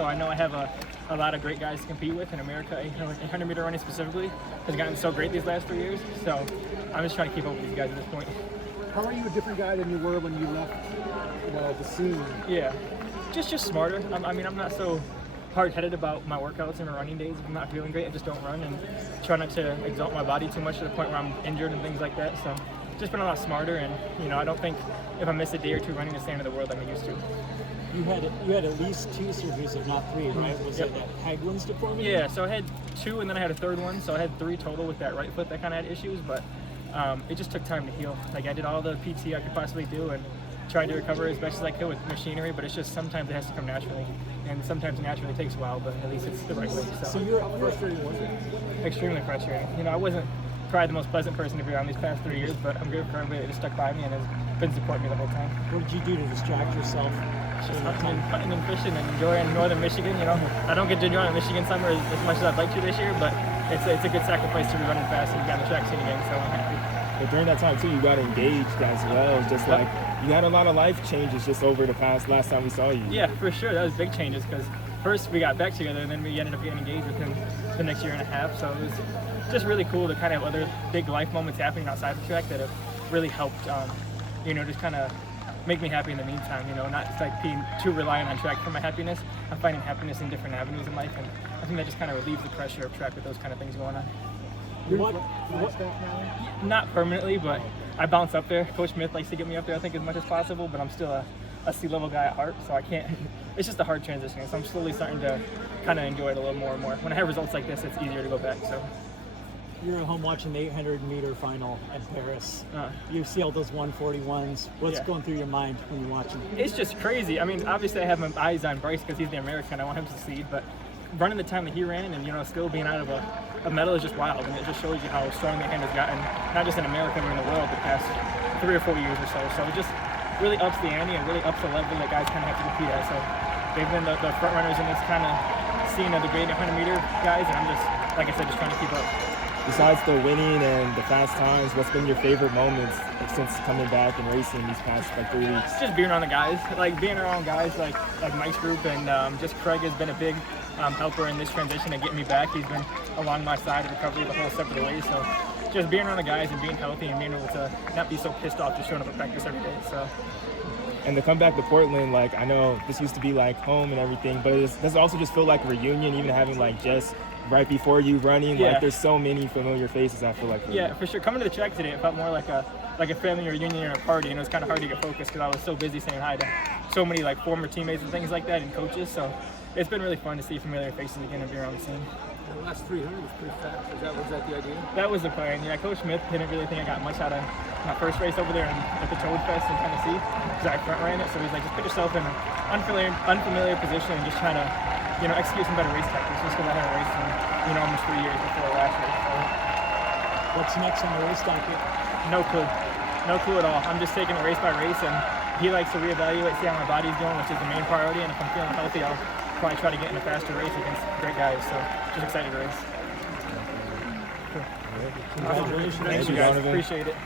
so I know I have a lot of great guys to compete with in America. 800 meter running specifically has gotten so great these last 3 years, so I'm just trying to keep up with these guys at this point. How are you a different guy than you were when you left, the scene? Yeah, just smarter. I mean, I'm not so hard-headed about my workouts and my running days. If I'm not feeling great, I just don't run and try not to exalt my body too much to the point where I'm injured and things like that. So just been a lot smarter, and I don't think if I miss a day or two running, it's the end of the world. I'm used to. You had at least 2 surgeries, if not 3, right? Was it a Haglund's deformity? Yeah, so I had 2, and then I had a third one, so I had 3 total with that right foot that kind of had issues, but it just took time to heal. Like, I did all the PT I could possibly do and tried to recover as best as I could with machinery, but it's just sometimes it has to come naturally, and sometimes naturally takes a while, but at least it's the right way. So you're frustrated, was it? Extremely frustrating. I wasn't probably the most pleasant person to be around these past 3 years, but I'm grateful for everybody that just stuck by me and has been supporting me the whole time. What did you do to distract yourself? Just hunting and fishing and enjoying northern Michigan. I don't get to enjoy Michigan summer as much as I'd like to this year, but it's a good sacrifice to be running fast and be on the track scene again, so I'm happy. But during that time too, you got engaged as well. Just like you had a lot of life changes just over the last time we saw you. Yeah, for sure. That was big changes because first we got back together and then we ended up getting engaged within the next year and a half. So it was just really cool to kind of have other big life moments happening outside the track that have really helped, just kind of make me happy in the meantime. Not just like being too reliant on track for my happiness. I'm finding happiness in different avenues in life, and I think that just kind of relieves the pressure of track with those kind of things going on. What staff now? Not permanently, but I bounce up there. Coach Smith likes to get me up there, I think, as much as possible, but I'm still a C-level guy at heart, so I can't. It's just a hard transition, so I'm slowly starting to kind of enjoy it a little more and more. When I have results like this, it's easier to go back. So you're at home watching the 800-meter final in Paris. You see all those 141s. What's going through your mind when you're watching? It's just crazy. I mean, obviously I have my eyes on Bryce because he's the American. I want him to succeed, but running the time that he ran and still being out of a medal is just wild, and it just shows you how strong the hand has gotten, not just in America but in the world the past 3 or 4 years or so. So it just really ups the ante and really ups the level that guys kind of have to compete at. So they've been the front runners in this kind of scene of the great 100-meter guys, and I'm just, like I said, just trying to keep up. Besides the winning and the fast times, what's been your favorite moments since coming back and racing these past 3 weeks? Just being around the guys, like being around guys like Mike's group, and just Craig has been a big helper in this transition and getting me back. He's been along my side of recovery the whole step of the way. So just being around the guys and being healthy and being able to not be so pissed off just showing up at practice every day. So. And to come back to Portland, like I know this used to be like home and everything, but does it also just feel like a reunion, even having like just right before you running? Yeah. Like there's so many familiar faces, I feel like. Yeah, for sure. Coming to the track today, it felt more like a family reunion or a party, and it was kind of hard to get focused because I was so busy saying hi to so many like former teammates and things like that and coaches. So it's been really fun to see familiar faces again and be around the scene. The last 300 was pretty fast. Was that the idea? That was the plan. Yeah, Coach Smith didn't really think I got much out of my first race over there at the Toad Fest in Tennessee because I front ran it. So he's like, just put yourself in an unfamiliar position and just try to, execute some better race tactics. Just because I haven't raced in, almost 3 years before the last race. So. What's next on the race docket? No clue. No clue at all. I'm just taking it race by race, and he likes to reevaluate, see how my body's doing, which is the main priority. And if I'm feeling healthy, I'll probably try to get in a faster race against great guys. So just excited to race. Congratulations. Thank you guys. Appreciate it.